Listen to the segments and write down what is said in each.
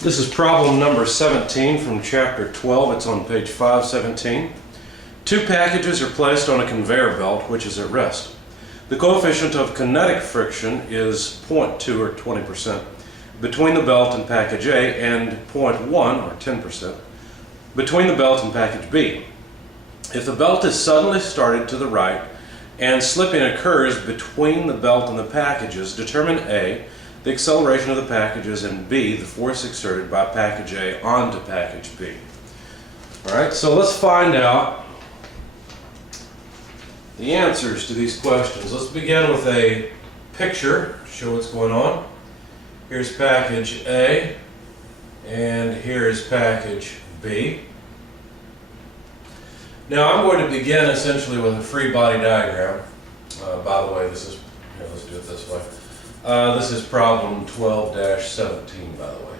This is problem number 17 from chapter 12. It's on page 517. Two packages are placed on a conveyor belt which is at rest. The coefficient of kinetic friction is 0.2 or 20% between the belt and package A and 0.1 or 10% between the belt and package B. If the belt is suddenly started to the right and slipping occurs between the belt and the packages, determine A, the acceleration of the packages, and B, the force exerted by package A onto package B. Alright, so let's find out the answers to these questions. Let's begin with a picture to show what's going on. Here's package A, and here's package B. Now I'm going to begin essentially with a free body diagram. By the way, this is, here, let's do it this way. This is problem 12-17, by the way.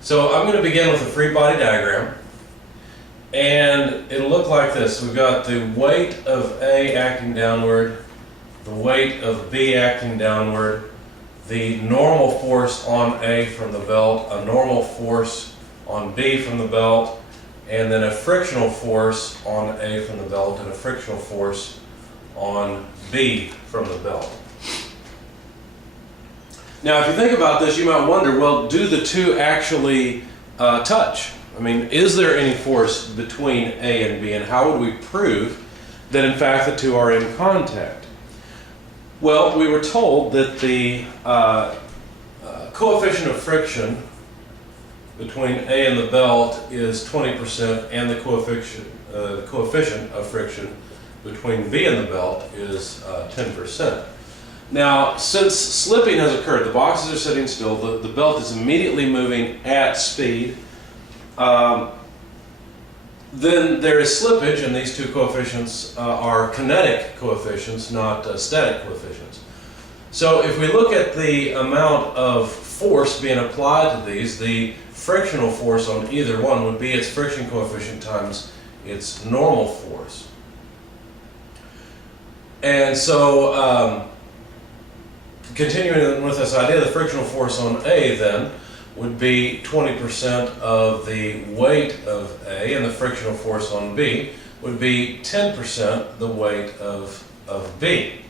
So I'm going to begin with a free body diagram, and it'll look like this. We've got the weight of A acting downward, the weight of B acting downward, the normal force on A from the belt, a normal force on B from the belt, and then a frictional force on A from the belt and a frictional force on B from the belt. Now, if you think about this, you might wonder, well, do the two actually touch? I mean, is there any force between A and B, and how would we prove that, in fact, the two are in contact? Well, we were told that the coefficient of friction between A and the belt is 20%, and the coefficient of friction between B and the belt is 10%. Now, since slipping has occurred, the boxes are sitting still, the belt is immediately moving at speed, then there is slippage, and these two coefficients are kinetic coefficients, not static coefficients. So if we look at the amount of force being applied to these, the frictional force on either one would be its friction coefficient times its normal force. And so, continuing with this idea, the frictional force on A then would be 20% of the weight of A, and the frictional force on B would be 10% the weight of B.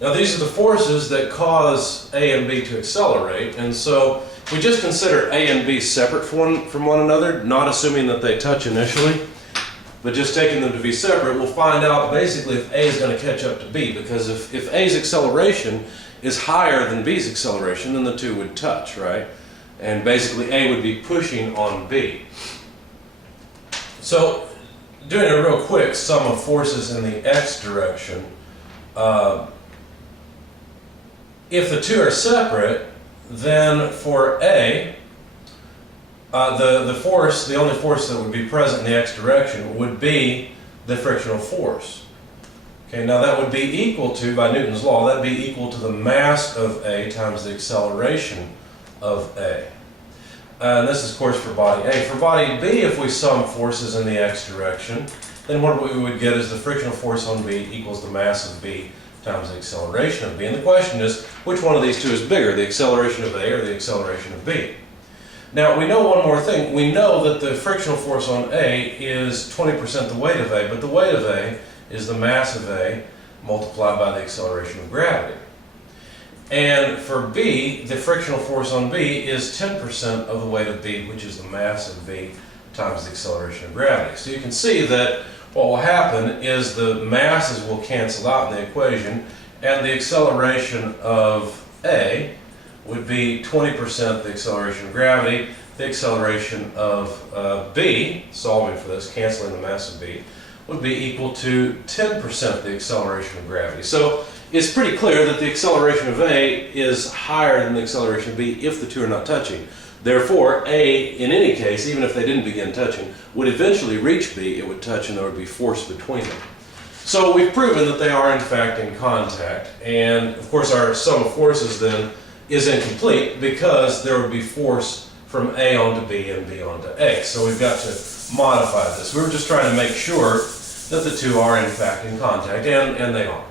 Now these are the forces that cause A and B to accelerate, and so if we just consider A and B separate from one another, not assuming that they touch initially, but just taking them to be separate, we'll find out basically if A is going to catch up to B, because if A's acceleration is higher than B's acceleration, then the two would touch, right? And basically A would be pushing on B. So, doing a real quick sum of forces in the x direction, if the two are separate, then for A, the only force that would be present in the x direction would be the frictional force. Okay, now that would be equal to, by Newton's law, that would be equal to the mass of A times the acceleration of A. And this is, of course, for body A. For body B, if we sum forces in the x direction, then what we would get is the frictional force on B equals the mass of B times the acceleration of B. And the question is, which one of these two is bigger, the acceleration of A or the acceleration of B? Now, we know one more thing. We know that the frictional force on A is 20% the weight of A, but the weight of A is the mass of A multiplied by the acceleration of gravity. And for B, the frictional force on B is 10% of the weight of B, which is the mass of B times the acceleration of gravity. So you can see that what will happen is the masses will cancel out in the equation, and the acceleration of A would be 20% the acceleration of gravity. The acceleration of B, solving for this, canceling the mass of B, would be equal to 10% the acceleration of gravity. So it's pretty clear that the acceleration of A is higher than the acceleration of B if the two are not touching. Therefore, A, in any case, even if they didn't begin touching, would eventually reach B, it would touch, and there would be force between them. So we've proven that they are in fact in contact, and of course our sum of forces then is incomplete because there would be force from A onto B and B onto A. So we've got to modify this. We were just trying to make sure that the two are in fact in contact, and they are.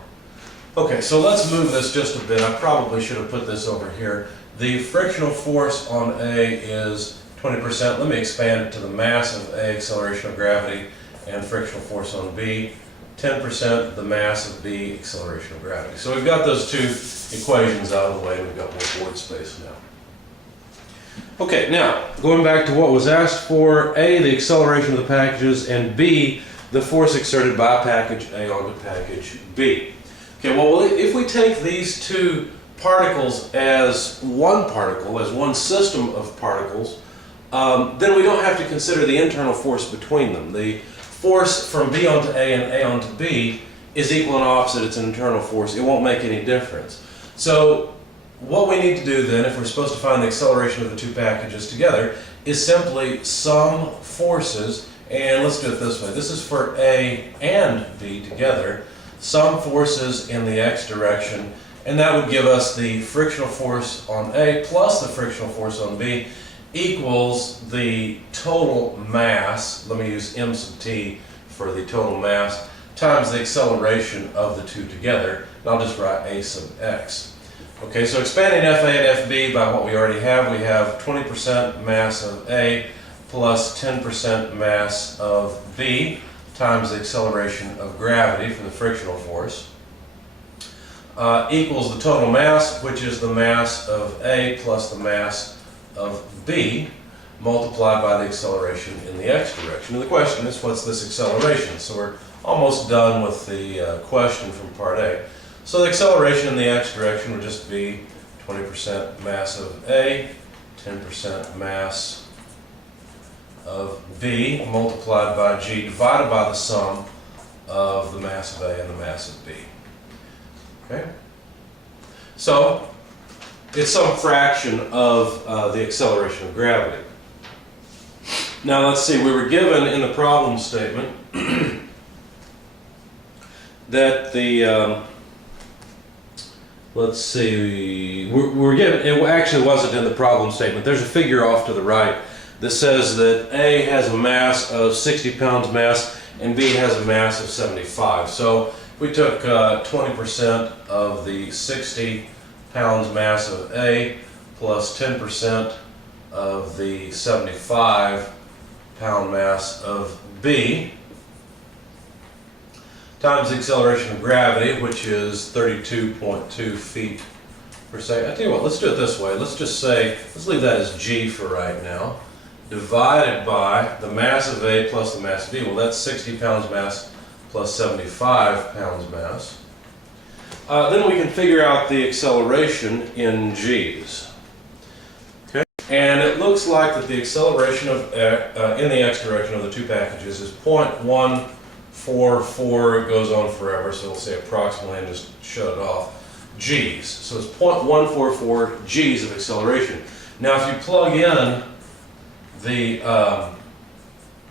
Okay, so let's move this just a bit. I probably should have put this over here. The frictional force on A is 20%, let me expand it to the mass of A, acceleration of gravity, and frictional force on B. 10% the mass of B, acceleration of gravity. So we've got those two equations out of the way, and we've got more board space now. Okay, now, going back to what was asked for, A, the acceleration of the packages, and B, the force exerted by package A onto package B. Okay, well, if we take these two particles as one particle, as one system of particles, then we don't have to consider the internal force between them. The force from B onto A and A onto B is equal and opposite. It's an internal force. It won't make any difference. So what we need to do then, if we're supposed to find the acceleration of the two packages together, is simply sum forces, and let's do it this way. This is for A and B together. Sum forces in the x direction, and that would give us the frictional force on A plus the frictional force on B equals the total mass, let me use m sub t for the total mass, times the acceleration of the two together, and I'll just write a sub x. Okay, so expanding FA and FB by what we already have, we have 20% mass of A plus 10% mass of B times the acceleration of gravity for the frictional force equals the total mass, which is the mass of A plus the mass of B multiplied by the acceleration in the x direction. And the question is, what's this acceleration? So we're almost done with the question from part A. So the acceleration in the x direction would just be 20% mass of A, 10% mass of B multiplied by g divided by the sum of the mass of A and the mass of B. Okay? So it's some fraction of the acceleration of gravity. Now let's see, we were given in the problem statement that the let's see, we're given, it actually wasn't in the problem statement. There's a figure off to the right that says that A has a mass of 60 pounds mass and B has a mass of 75. So if we took 20% of the 60 pounds mass of A plus 10% of the 75 pound mass of B times the acceleration of gravity, which is 32.2 feet per second. I tell you what, let's do it this way. Let's just say, let's leave that as g for right now, divided by the mass of A plus the mass of B. Well, that's 60 pounds mass plus 75 pounds mass. Then we can figure out the acceleration in g's. Okay, and it looks like that the acceleration of in the x direction of the two packages is 0.144. It goes on forever, so we'll say approximately and just shut it off. G's. So it's 0.144 g's of acceleration. Now, if you plug in the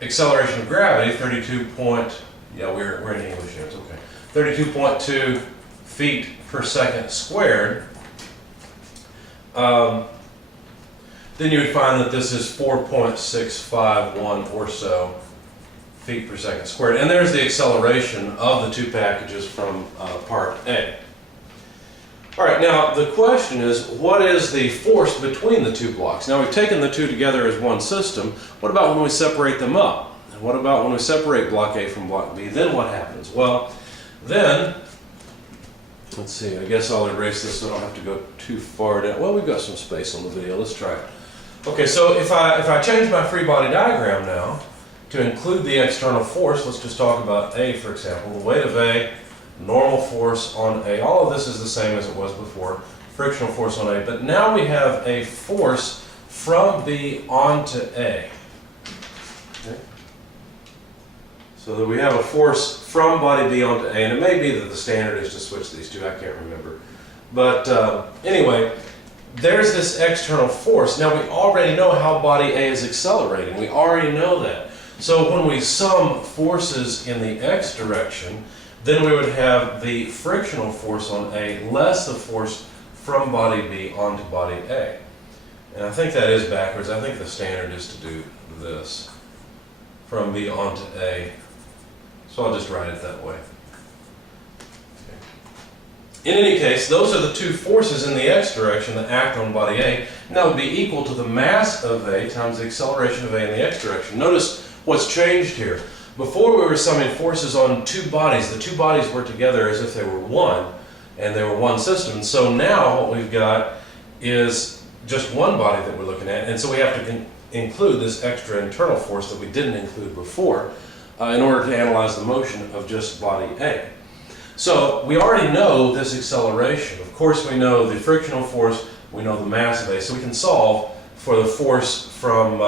acceleration of gravity, 32 point, yeah, we're in English here, it's okay. 32.2 feet per second squared, then you would find that this is 4.651 or so feet per second squared. And there's the acceleration of the two packages from part A. All right, now the question is, what is the force between the two blocks? Now we've taken the two together as one system. What about when we separate them up? And what about when we separate block A from block B? Then what happens? Well, then, let's see, I guess I'll erase this so I don't have to go too far down. Well, we've got some space on the video. Let's try it. Okay, so if I change my free body diagram now to include the external force, let's just talk about A, for example. The weight of A, normal force on A. All of this is the same as it was before, frictional force on A. But now we have a force from B onto A. Okay. So that we have a force from body B onto A, and it may be that the standard is to switch these two, I can't remember. But anyway, there's this external force. Now we already know how body A is accelerating. We already know that. So when we sum forces in the x direction, then we would have the frictional force on A less the force from body B onto body A. And I think that is backwards. I think the standard is to do this, from B onto A. So I'll just write it that way. Okay. In any case, those are the two forces in the x direction that act on body A, and that would be equal to the mass of A times the acceleration of A in the x direction. Notice what's changed here. Before we were summing forces on two bodies. The two bodies were together as if they were one, and they were one system. So now what we've got is just one body that we're looking at, and so we have to include this extra internal force that we didn't include before in order to analyze the motion of just body A. So we already know this acceleration. Of course we know the frictional force, we know the mass of A, so we can solve for the force from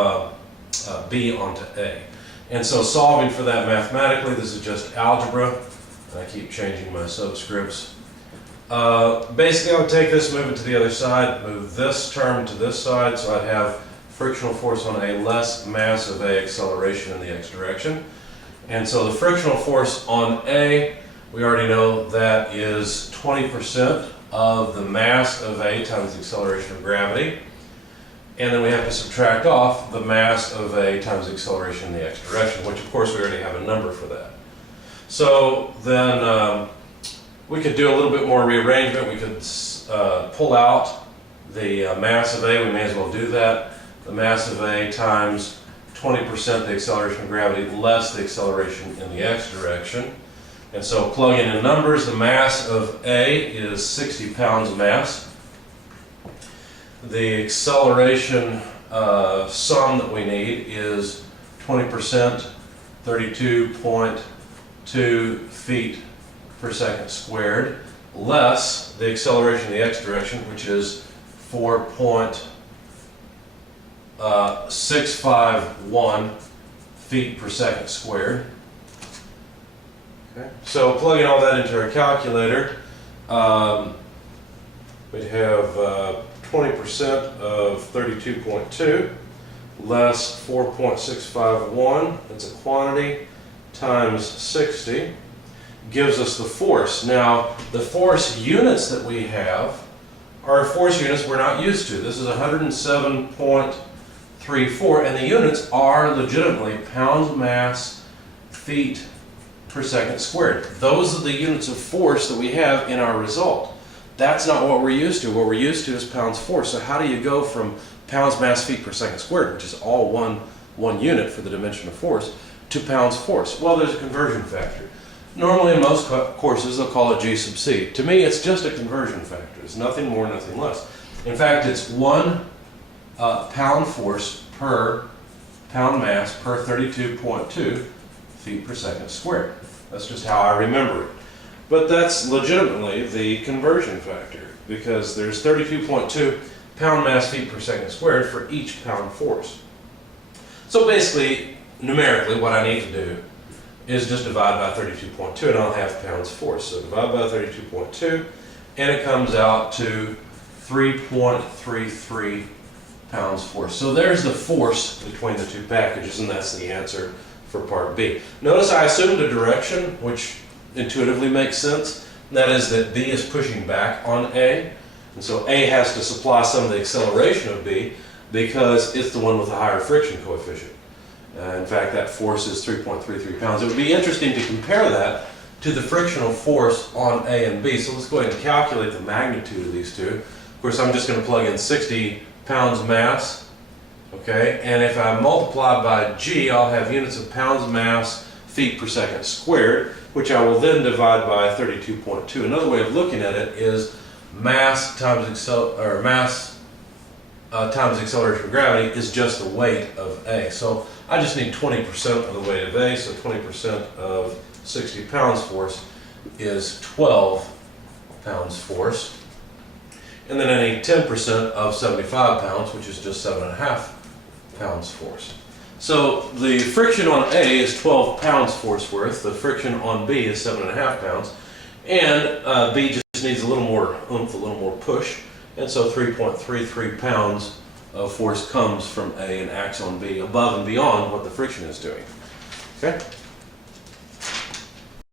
B onto A. And so solving for that mathematically, this is just algebra. I keep changing my subscripts. Basically I would take this, move it to the other side, move this term to this side, so I'd have frictional force on A less mass of A acceleration in the x direction. And so the frictional force on A, we already know that is 20% of the mass of A times the acceleration of gravity. And then we have to subtract off the mass of A times the acceleration in the x direction, which of course we already have a number for that. So then we could do a little bit more rearrangement. We could pull out the mass of A. We may as well do that. The mass of A times 20% the acceleration of gravity less the acceleration in the x direction. And so plugging in numbers, the mass of A is 60 pounds mass. The acceleration sum that we need is 20%, 32.2 feet per second squared, less the acceleration in the x direction, which is 4.651 feet per second squared. Okay. So plugging all that into our calculator, we'd have 20% of 32.2 less 4.651, that's a quantity, times 60, gives us the force. Now, the force units that we have are force units we're not used to. This is 107.34, and the units are legitimately pounds mass feet per second squared. Those are the units of force that we have in our result. That's not what we're used to. What we're used to is pounds force. So how do you go from pounds mass feet per second squared, which is all one unit for the dimension of force, to pounds force? Well, there's a conversion factor. Normally in most courses they'll call it G sub C. To me it's just a conversion factor. It's nothing more, nothing less. In fact, it's 1 pound force per pound mass per 32.2 feet per second squared. That's just how I remember it. But that's legitimately the conversion factor, because there's 32.2 pound mass feet per second squared for each pound force. So basically, numerically, what I need to do is just divide by 32.2, and I'll have pounds force. So divide by 32.2, and it comes out to 3.33 pounds force. So there's the force between the two packages, and that's the answer for part B. Notice I assumed a direction, which intuitively makes sense. That is that B is pushing back on A, and so A has to supply some of the acceleration of B because it's the one with the higher friction coefficient. In fact, that force is 3.33 pounds. It would be interesting to compare that to the frictional force on A and B. So let's go ahead and calculate the magnitude of these two. Of course, I'm just going to plug in 60 pounds mass. Okay, and if I multiply by G, I'll have units of pounds mass feet per second squared, which I will then divide by 32.2. Another way of looking at it is mass times times acceleration of gravity is just the weight of A. So I just need 20% of the weight of A, so 20% of 60 pounds force is 12 pounds force. And then I need 10% of 75 pounds, which is just 7.5 pounds force. So the friction on A is 12 pounds force worth, the friction on B is 7.5 pounds, and B just needs a little more oomph, a little more push, and so 3.33 pounds of force comes from A and acts on B above and beyond what the friction is doing. Okay?